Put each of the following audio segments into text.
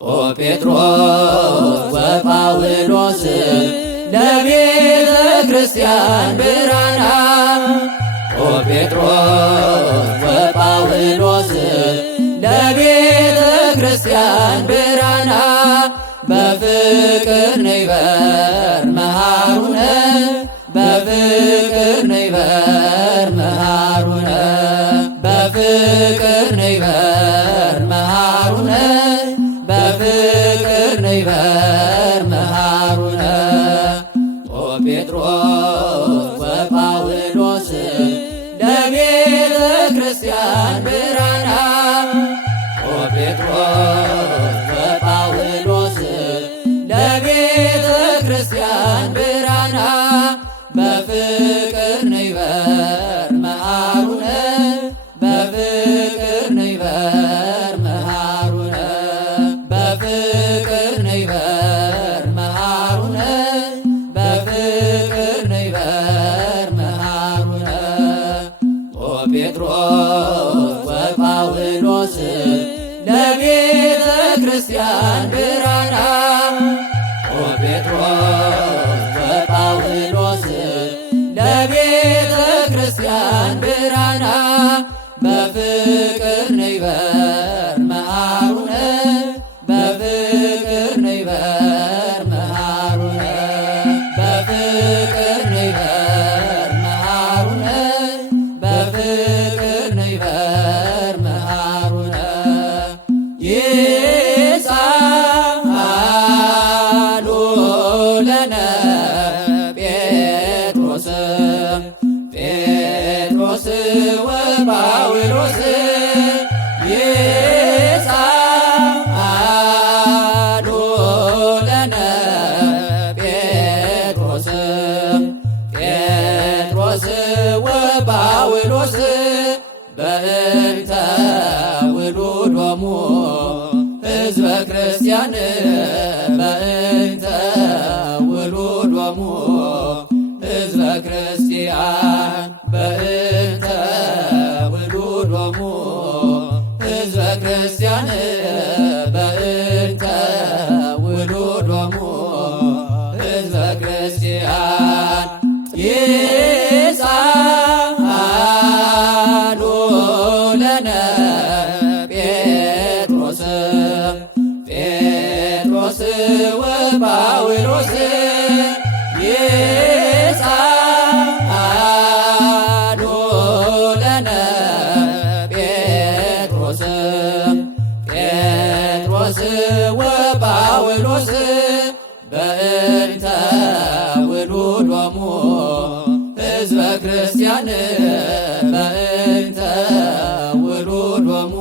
ኦ ጴጥሮስ ወጳውሎስ ለቤተ ክርስቲያን ብርሃና ኦ ጴጥሮስ ወጳውሎስ ለቤተ ክርስቲያን ብርሃና በፍቅር ነይበር መሃሩነ በፍቅር ነይበር መሃሩነ በፍቅር ነይበር መሃሩነ በፍቅር ነይበር መሃሩነ ኦ ጴጥሮስ ወጳውሎስ ለቤተ ክርስቲያን ብርሃና ኦ ጴጥሮስ ወጳውሎስ ለቤተ ክርስቲያን ብርሃና በፍቅር ነይበር መሃሩነ በፍቅር ነይበር መሃሩነ በፍቅር ነይበር መሃሩነ በፍቅር ነይበር መሃሩነ ኦ ጴጥሮስ ወጳውሎስ ለቤተ ክርስቲያን ብርሃና ኦ ጴጥሮስ ወጳውሎስ ለቤተ ክርስቲያን ብርሃና በፍቅር ነይበር መሃሩነ በፍቅር ነይበር መሃሩነ በፍቅር ነይበር መሃሩነ በፍቅር ነይበር መሃሩነ ይሳሉ ለነ ጴጥሮስ ጴጥሮስ ወጳውሎስ ይሳሉ ለነ ጴጥሮስ ጴጥሮስ ወጳውሎስ በእንተ ውሉዶሙ ሕዝበ ክርስቲያን በእንተ ውሉዶሙ ሕዝበ ክርስቲያን በእንተ ውሉዶሙ ሕዝበ ክርስቲያን በእንተ ውሉዶሙ ሕዝበ ክርስቲያን ይሳሉ ለነ ጴጥሮስ ጴጥሮስ ወጳውሎስ ይሳሉ ለነ ጴጥሮስ ጴጥሮስ ወጳውሎስ በእንተ ውሉዶሙ ሕዝበ ክርስቲያን በእንተ ውሉዶሙ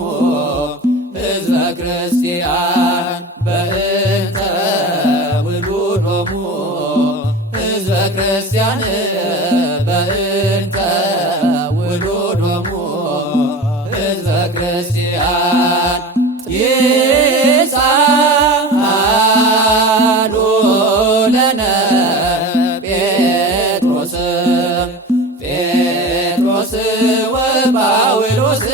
ሕዝበ ክርስቲያን በእንተ ውሉዶሙ ሕዝበ ክርስቲያን በእንተ ውሉዶሙ ሕዝበ ክርስቲያን ይሳሉ ለነ ጴጥሮስ ጴጥሮስ ወጳውሎስ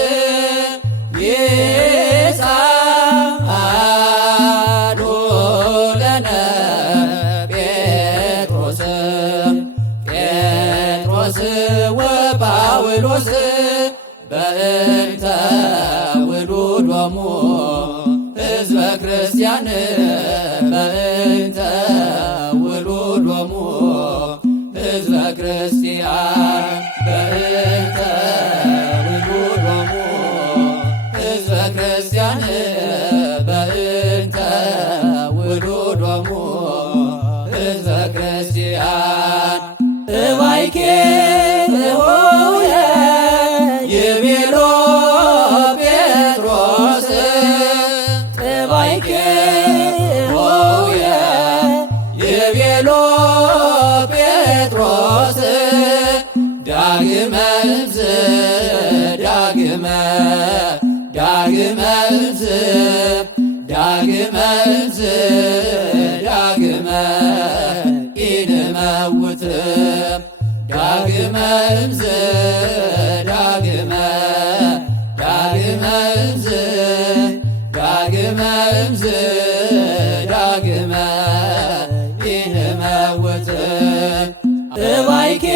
ይሳሉ ለነ ጴጥሮስ ጴጥሮስ ወጳውሎስ በእንተ ውሉዶሙ ሕዝበ ክርስቲያን በእንተ ውሉዶሙ ሕዝበ ክርስቲያን በእንተ ውሉዶሙ ሕዝበ ክርስቲያን በእንተ ውሉዶሙ ሕዝበ ክርስቲያን እባይኬ ሆየ ይቤሎ ጴጥሮስ እባይኬ ሆየ ይቤሎ ጴጥሮስ ዳግመ እምዝ ዳግመ ዳግመ እምዝ ዳግመ እምዝ ዳግመ ኢንመውት ዳግመ እምዝ ዳግመ ዳግመ እምዝ ዳግመ እምዝ ጠባይኬ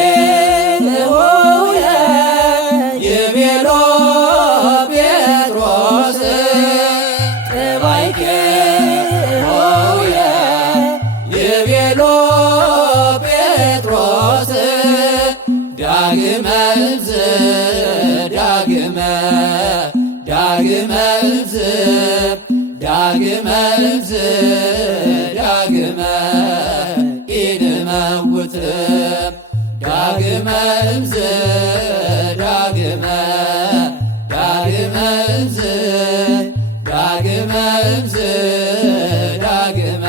እሆየ ይቤሎ ጴጥሮስ ጠባይኬ እሆየ ይቤሎ ጴጥሮስ ዳግመ እምዝ ዳግመ እምዝ ዳግመ እምዝ ዳግመ ኢንመውት ዳግመ እምዝ ዳግመ እምዝ ዳግመ እምዝ ዳግመ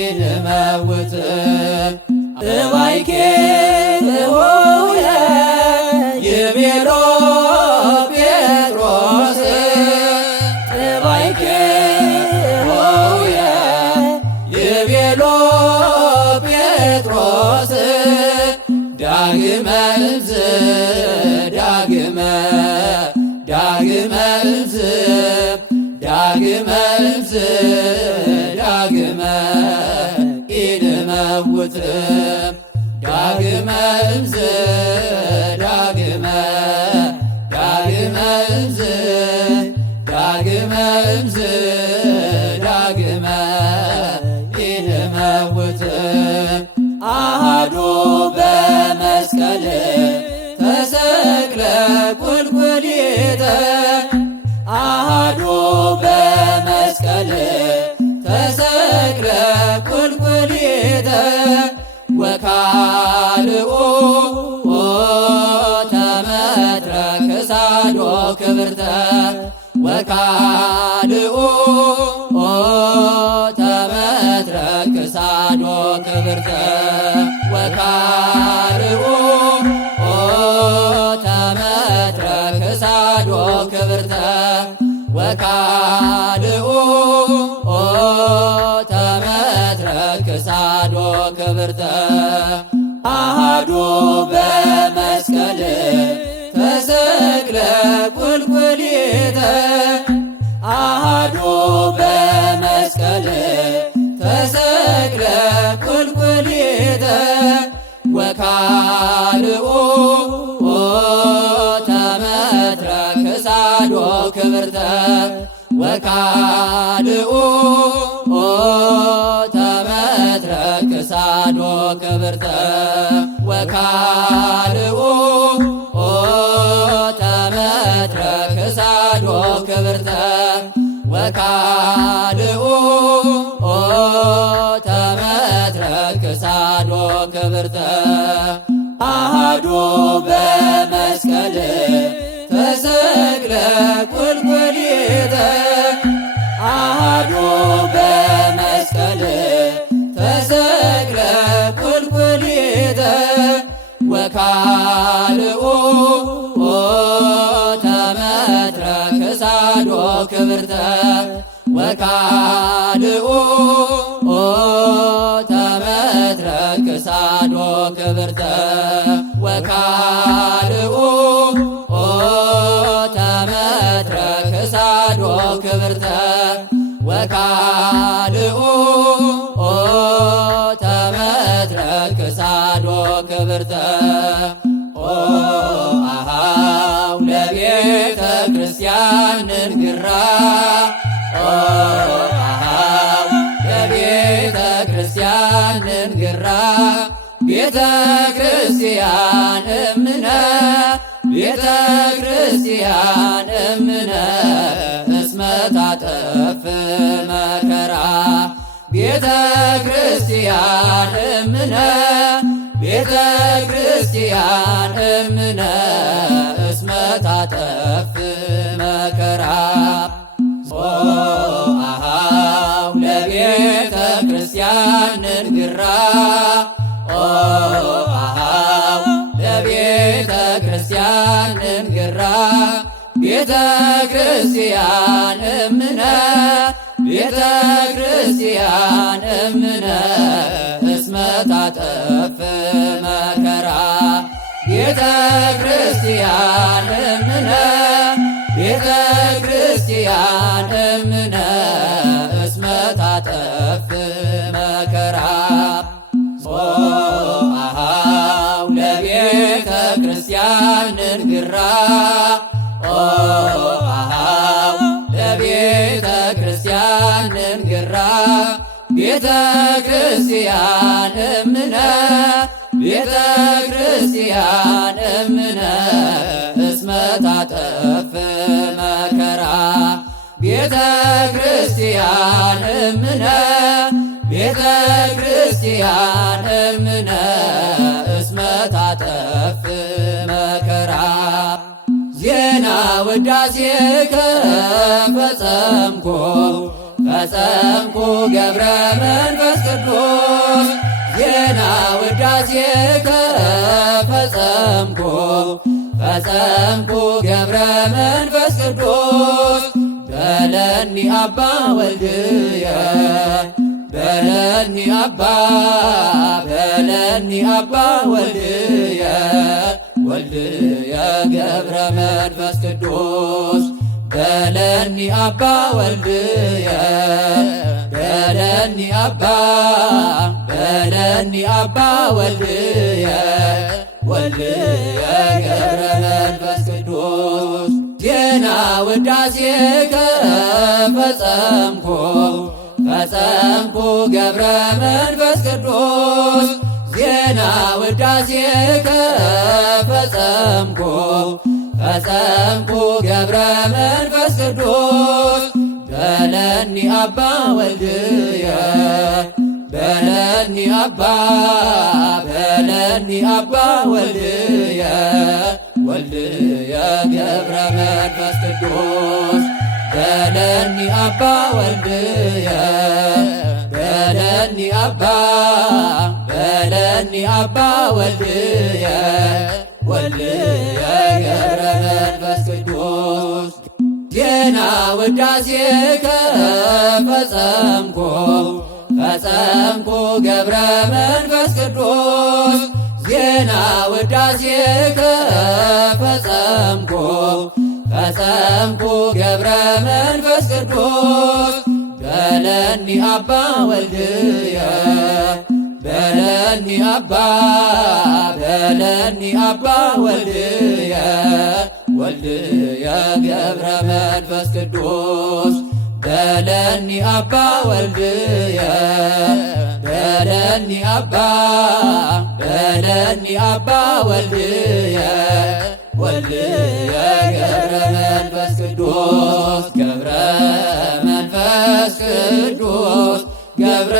ኢንመውት እባይኬ እሆየ ይቤሎ ጴጥሮስ እባይኬ እሆየ ይቤሎ ጴጥሮስ ዳግመ እምዝ ዳግመ እምዝ ዳግመ እምዝ ዳግመ ኢንመውት ዳግመ እምዝ ዳግመ እምዝ ዳግመ እምዝ ዳግመ ኢንመውት አሐዱ በመስቀል ተሰቅለ ቁልቁሊተ አሐዱ በመስቀል ተሰቅለ ቁልቁሊተ ወካልኡ ተመትረ ክሳዶ ክብርተ ወካልኡ ተመትረ ክሳዶ ክብርተ ወካልኡ ተመትረ ክሳዶ ክብርተ ወካልኡ ተመትረ ክሳዶ ክብርተ አሐዱ በመስቀል ተሰቅለ ቁልቁሊተ አሐዱ በመስቀል ተሰቅለ ቁልቁሊተ ወካልኡ ተመትረ ክሳዶ ክብርተ ወካልኡ ተመትረ ክሳዶ ክብርተ ወካልኡ ተመትረ ክሳዶ ክብርተ ወካልኡ ተመትረ ክሳዶ ክብርተ አሐዱ በመስቀል ተሰቅለ ቁልቁሊተ አሐዱ በመስቀል ተሰቅለ ቁልቁሊተ ወካልኡ ተመትረ ክሳዶ ክብርተ ወካልኡ ተመትረ ክሳዶ ክብርተ ወካልኡ ተመትረ ክሳዶ ክብርተ ወካልኡ ተመትረ ክሳዶ ክብርተ አሃው ለቤተ ክርስቲያን ንግራ አሃው ለቤተ ክርስቲያን ንግራ ቤተ ክርስቲያን እምነ ቤተ ክርስቲያን እምነ እስመ ታጠፍ መከራ ቤተ ክርስቲያን እምነ ቤተ ክርስቲያን እምነ እስመ ታጠፍ መከራ አሃው ለቤተ ክርስቲያን ንግራ አሃው ለቤተ ክርስቲያን ንግራ ቤተ ክርስቲያን እምነ ቤተ ክርስቲያን እምነ እስመ ታጠፍ መከራ ቤተ ክርስቲያን እምነ ቤተ ክርስቲያን እምነ እስመ ታጠፍ መከራ አሃ ክርስቲያን እምግራ ቤተ ክርስቲያን እምነ ቤተ ክርስቲያን እምነ እስመ ታጠፍ መከራ ቤተ ክርስቲያን እምነ ቤተ ክርስቲያን እምነ እስመ ታጠፍ መከራ ዜና ውዳሴከ ፈጸምኩ ፈጸምኩ ገብረ መንፈስ ቅዱስ ዜና ውዳሴከ ፈጸምኩ ፈጸምኩ ገብረ መንፈስ ቅዱስ በለኒ አባ ወልድየ በለኒ አባ ወልድየ ወልድየ ገብረ መንፈስ ቅዱስ በለኒ አባ ወልድየ በለኒ አባ ወልድየ ወልድየ ገብረ መንፈስ ቅዱስ ዜና ውዳሴከ ፈጸምኩ ፈጸምኩ ገብረ መንፈስ ቅዱስ ዜና ውዳሴከ ፈጸምኩ ፈጸምኩ ገብረ መንፈስ ቅዱስ በለኒ አባ ወልድየ በለኒ አባ ወልድየ ወልድየ ገብረ መንፈስ ቅዱስ በለኒ አባ ወልድየ በለኒ አባ ወልድየ ወልድየ ገብረ መንፈስ ቅዱስ ዜና ውዳሴከ ፈጸምኩ ፈጸምኩ ገብረ መንፈስ ቅዱስ ዜና ውዳሴከ ፈጸምኩ ፈጸምኩ ገብረ መንፈስ ቅዱስ በለኒ አባ ወልድየ በለኒ አባ ወልድየ ወልድየ ገብረ መንፈስ ቅዱስ በለኒ አባ ወልድየ በለኒ አባ ወልድየ ወልድየ ገብረ መንፈስ ቅዱስ ገብረ መንፈስ ቅዱስ ገብረ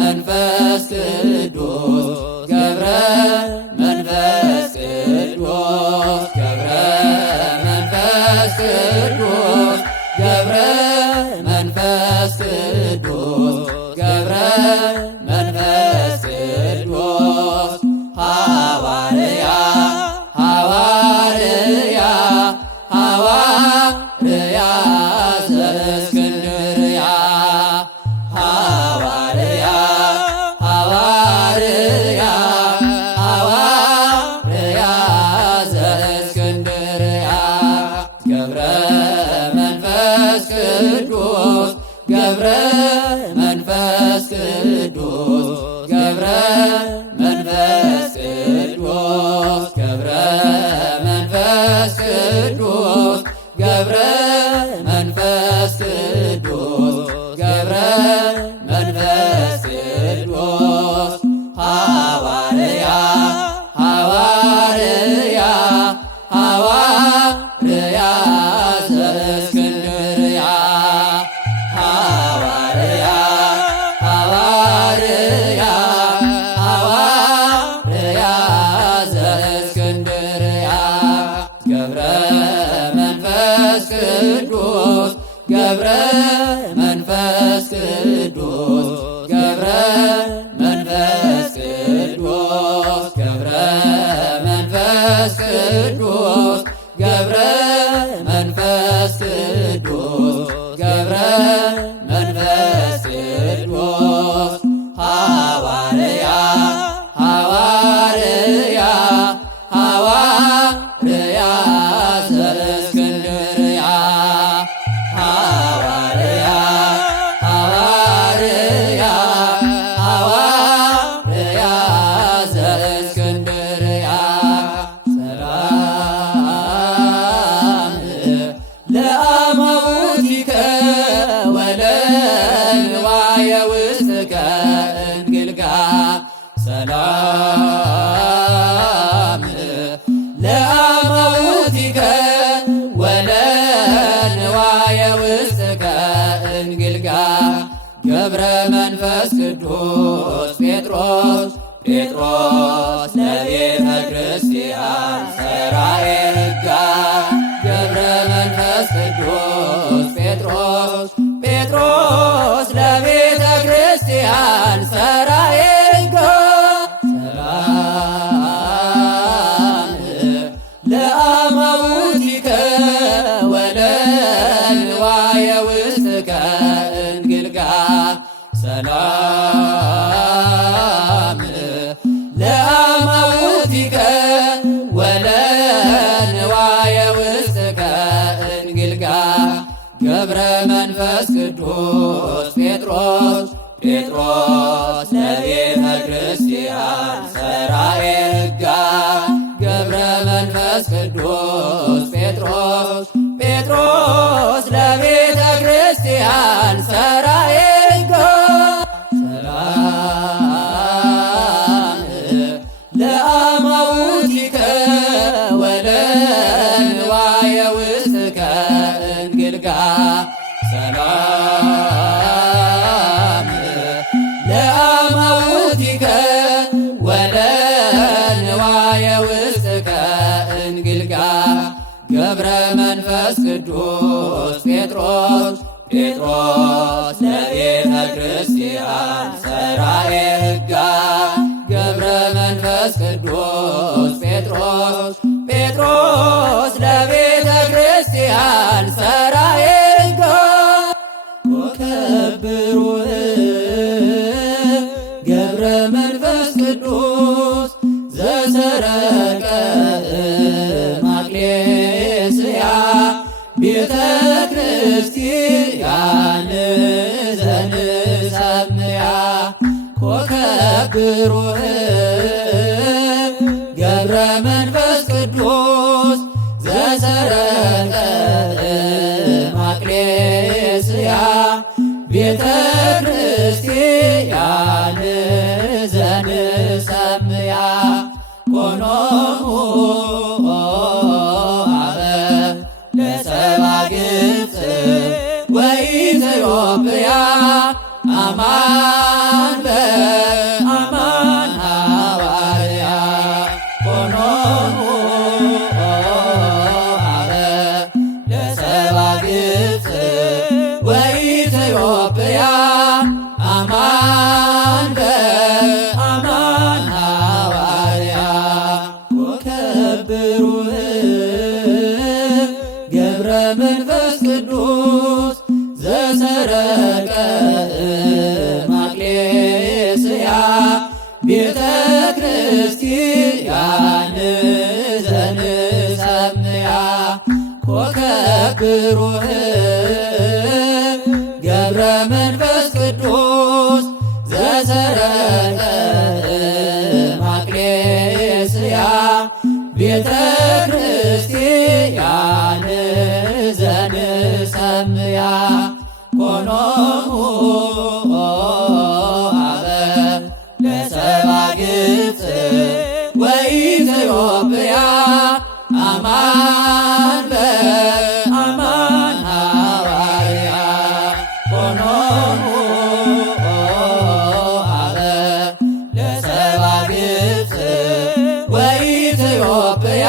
መንፈስ ቅዱስ ገብረ መንፈስ ቅዱስ ገብረ መንፈስ ቅዱስ ገብረ መንፈስ ቅዱስ ገብረ መንፈስ ቅዱስ ሐዋርያ ዘእስክንድርያ ሐዋርያ ዘእስክንድርያ ገብረ መንፈስ ቅዱስ ገብረ መንፈስ ቅዱስ ገብረ መንፈስ ቅዱስ ገብረ መንፈስ ቅዱስ ገብረ መንፈስ ቅዱስ ገብረ መንፈስ ቅዱስ ሐዋርያ ዘእስክንድርያ ሐዋርያ ዘእስክንድርያ ገብረ መንፈስ ንዋየ ውስጥከ እንግልጋ ሰላም ለአማውቲከ ወለንዋየ ውስጥከ እንግልጋ ገብረ መንፈስ ቅዱስ ጴጥሮስ ለቤተ ክርስቲያን ሠራዬ ሕጋ ገብረ መንፈስ ቅዱስ ጴጥሮስ ለቤተ ክርስቲያን ሠራዬ ሕጋ ሰላም ለአማውቲከ ወለንዋየ ውስጥከ እንግልጋ ሰላም ለአማውቲከ ወለንዋየ ውስጥከ እንግልጋ ገብረ መንፈስ ቅዱስ ጴጥሮስ ለቤተ ክርስቲያን ሠራዬ ሕጋ ገብረ መንፈስ ቅዱስ ጴጥሮስ ለቤተ ክርስቲያን ሠራዬ ሕጋ ሰላም ለአማውቲከ ወለንዋየ ውስጥከ እንግልጋ ሰላም ለአማውቲከ ወለንዋየ ውስጥከ እንግልጋ ገብረ መንፈስ ቅዱስ ጴጥሮስ ለቤተ ክርስቲያን ሠራዬ ሕጋ ገብረ መንፈስ ቅዱስ ጴጥሮስ ለቤተ ክርስቲያን ሠራዬ ሕጋ ኮከብ ብሩህ ገብረ መንፈስ ቅዱስ ዘሰረቀ ማቅሌስያ ቤተ ክርስቲያን ዘንሰምያ ኮከብ ብሩህ ገብረ መንፈስ ቅዱስ ዘሰረቀ ማቅሌስያ ቤተ ክርስቲያን ዘንሰምያ ኮኖሙ ለሰባግብፅ ወኢትዮጵያ አማን በአማን ሐዋርያ ኮኖሙ ለሰባግብፅ ወኢትዮጵያ አማን በአማን ሐዋርያ ኮከብ ብሩህ ገብረ መንፈስ ቅዱስ ዘሰረቀ ማቅሌስያ ቤተ ክርስቲያን ዘንሰምያ ኮከብ ብሩህ ገብረ መንፈስ ቅዱስ ዘሰረቀ ማቅሌስያ ቤተ ክርስቲያን ዘንሰምያ ኮኖሙ ለሰባግብፅ ወኢትዮጵያ አማን በአማን ሐዋርያ ኮኖሙ ለሰባግብፅ ወኢትዮጵያ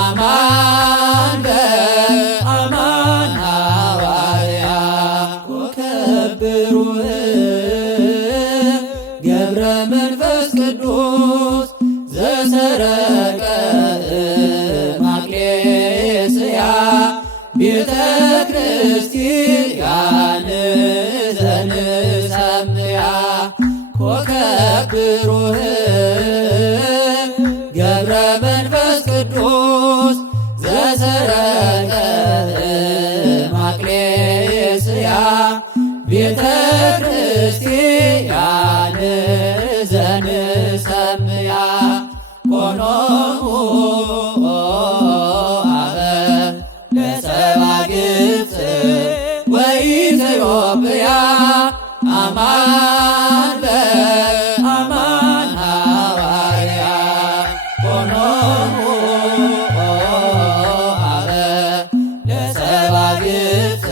አማን በአማን ሐዋርያ ኮከብ ብሩህ ገብረ መንፈስ ቅዱስ ዘሰረቀ ማቅሌስያ ቤተ ክርስቲያን ዘንሰምያ ኮከብ ብሩህ ገብረ መንፈስ ቅዱስ ዘሰረቀ ማቅሌስያ ቤተ ክርስቲያን ዘንሰምያ ኮኖሙ ለሰባግብፅ ወኢትዮጵያ አማን በአማን ሐዋርያ ኮኖሙ ሀበ ለሰብአ ግብፅ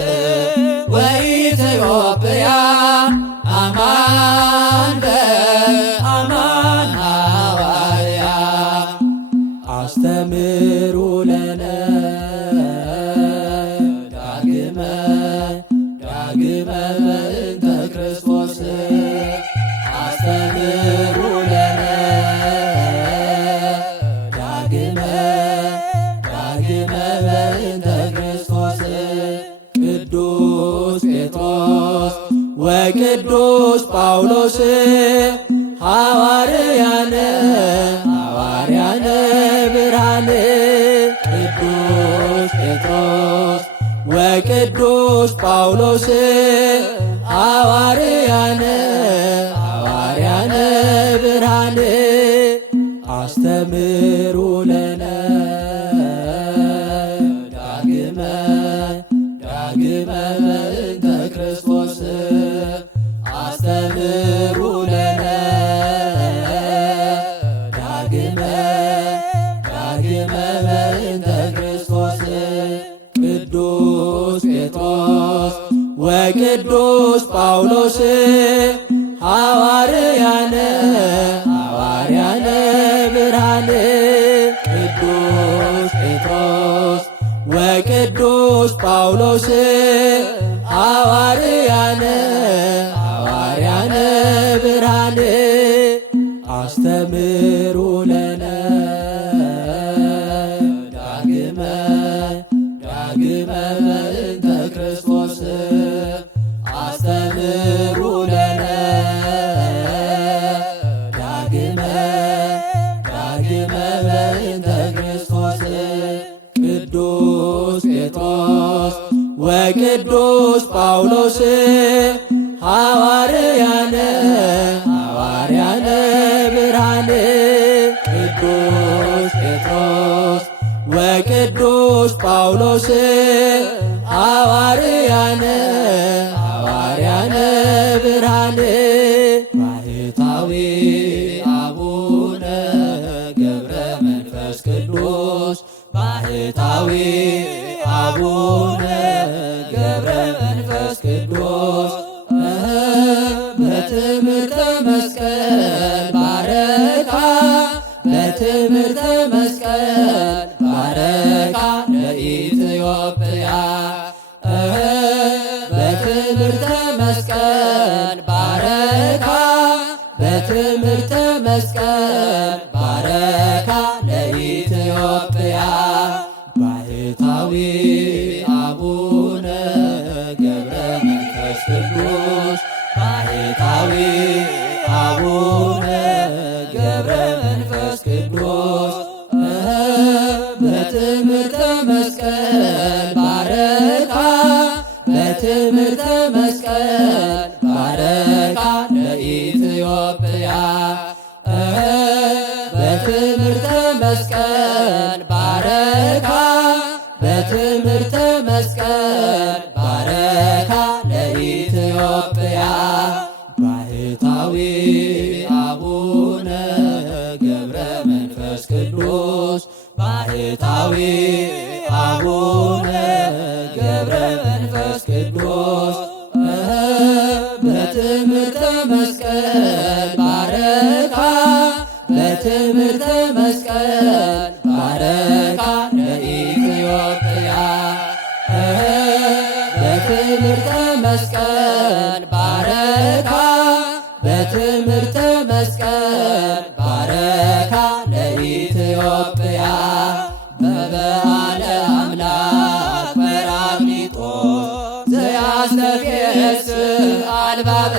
ወኢትዮጵያ አማን በአማን ሐዋርያ አስተምሩ ለነ ዳግመ በእንተ ክርስቶስ አስተምሩ ለነ ዳግመ በእንተ ክርስቶስ ቅዱስ ጴጥሮስ ወቅዱስ ጳውሎስ ሐዋርያነ ብርሃን ቅዱስ ጴጥሮስ ወቅዱስ ጳውሎስ ሐዋርያነ ብርሃን አስተምሩ ለነ ዳግመ በእንተ ክርስቶስ አስተምሩ ለነ ዳግመ በእንተ ክርስቶስ ቅዱስ ጴጥሮስ ወቅዱስ ጳውሎስ ሐዋርያነ ብርሃን ቅዱስ ጴጥሮስ ወቅዱስ ጳውሎስ ሐዋርያነ ብርሃን አስተምሩ ለነ ዳግመ በእንተ ክርስቶስ አስተምሩ ለነ ዳግመ በእንተ ክርስቶስ ቅዱስ ጴጥሮስ ወቅዱስ ጳውሎስ ሐዋርያነ ብርሃን ቅዱስ ጴጥሮስ ወቅዱስ ጳውሎስ ሐዋርያነ ብርሃን ባህታዊ አቡነ ገብረ መንፈስ ቅዱስ ባህታዊ አቡነ ገብረ መንፈስ ቅዱስ በትምህርተ መስቀል ባረካ በትምህርተ መስቀል ባረካ ለኢትዮጵያ በትምህርተ መስቀል ባረካ በትምህርተ መስቀል ባረካ ለኢትዮጵያ ባህታዊ አቡነ ገብረ መንፈስ ቅዱስ ባህታዊ አቡነ ገብረ መንፈስ ቅዱስ በትምህርተ መስቀል ባረካ በትምህርተ መስቀል ባረካ ለኢትዮጵያ በትምህርተ መስቀል ባረካ በትምህርተ መስቀል ባረካ ለኢትዮጵያ ባህታዊ አቡነ ገብረ መንፈስ ቅዱስ ባህታዊ አቡነ ገብረ መንፈስ ቅዱስ በትምህርተ መስቀል ባረካ በትምህርተ መስቀል ባረካ ለኢትዮጵያ በትምህርተ መስቀል ባረካ በትምህርተ መስቀል ባረካ ለኢትዮጵያ በበዓለ አምላክ ጰራቅሊጦስ ዘያስተፌስሕ አልባበ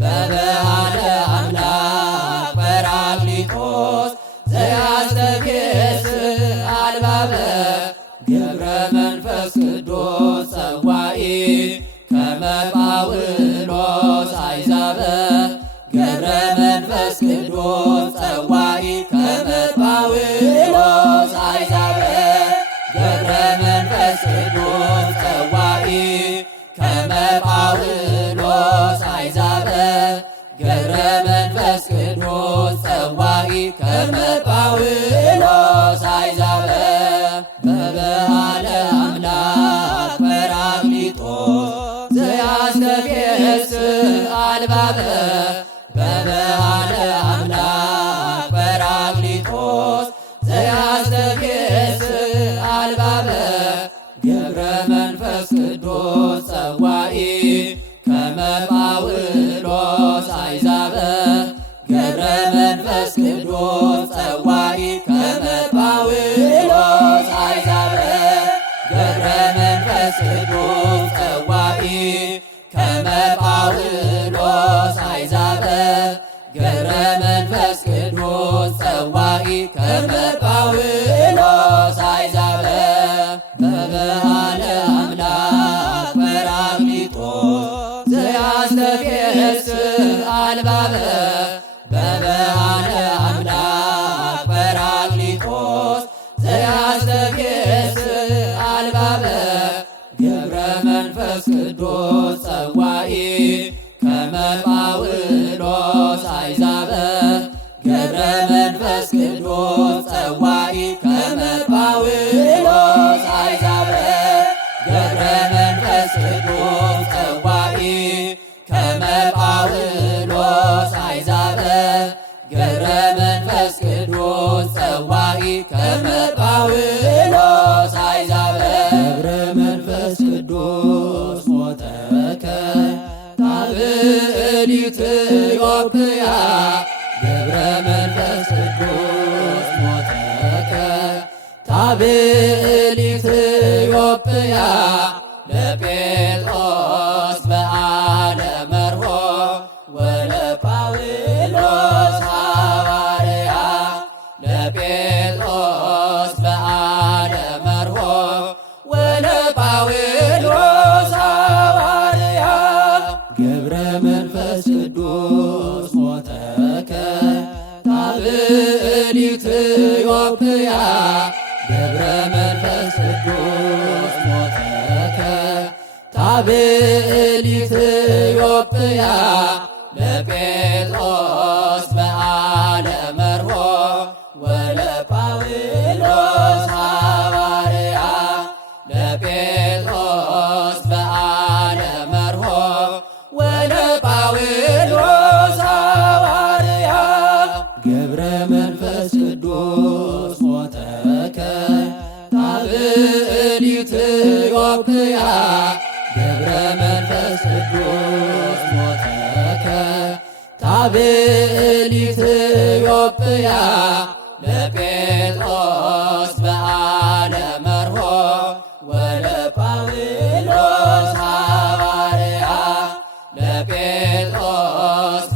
በበዓለ አምላክ ጰራቅሊጦስ ዘያስተፌስሕ አልባበ ገብረ መንፈስ ቅዱስ ጸዋኢ ከመ ጳውሎስ አይዛበ ገብረ መንፈስ ቅዱስ ጸዋኢ ከመ ጳውሎስ አይዛበ ገብረ መንፈስ ቅዱስ ጸዋኢ ከመ ጳውሎስ አይዛበ ከመ ጳውሎስ አይዛበ በበዓለ አምላክ ጰራቅሊጦስ ዘያስተፌስሕ አልባበ በበዓለ አምላክ ጰራቅሊጦስ ዘያስተፌስሕ አልባበ ገብረ መንፈስ ቅዱስ ጸዋኢ ከመ ጳውሎስ አይዛበ ገብረ መንፈስ ቅዱስ ጸዋኢ ከመ ጳውሎስ አይዛበ ገብረ መንፈስ ቅዱስ ጸዋኢ ከመ ጳውሎስ አይዛበ ገብረ መንፈስ ቅዱስ ጸዋኢ ከመ ጳውሎስ አይዛበ በበዓለ አምላክ ጰራቅሊጦስ ዘያስተፌስሕ አልባበ በበዓለ አምላክ ጰራቅሊጦስ ዘያስተፌስሕ አልባበ ገብረ መንፈስ ቅዱስ ጸዋኢ ከመ ጳውሎስ አይዛበ ገብረ መንፈስ ቅዱስ ጸዋኢ ከመ ጳውሎስ አይዛበ ገብረ መንፈስ ቅዱስ ጸዋኢ ከመ ጳውሎስ አይዛበ ገብረ መንፈስ ቅዱስ ጸዋኢ ከመ ጳውሎስ አይዛበ ገብረ መንፈስ ቅዱስ ሞተከ ታብዕሊት ኢዮጵያ ገብረ መንፈስ ቅዱስ ሞተከ ታብዕሊት ኢዮጵያ ለጴጥሮስ በዓለ መርሆ ወለጳውሎስ ሐዋርያ ለጴጥሮስ በዓለ መርሆ ወለጳውሎስ ሐዋርያ ገብረ መንፈስ ቅዱስ ሞተከ ታብዕሊት ኢዮጵያ ገብረ መንፈስ ቅዱስ ሞተከ ታብዕሊት ኢዮጵያ ለጴጥሮስ በዓለ መርሆ ወለጳውሎስ ሐዋርያ ለጴጥሮስ በዓለ መርሆ ወለጳውሎስ ሐዋርያ ገብረ መንፈስ ቅዱስ ሞተከ ታብዕሊት ኢዮጵያ ገብረ መንፈስ ቅዱስ ሞተከ ታብዕሊት ኢዮጵያ ለጴጥሮስ በዓለ መርሆ ወለጳውሎስ ሐዋርያ ለጴጥሮስ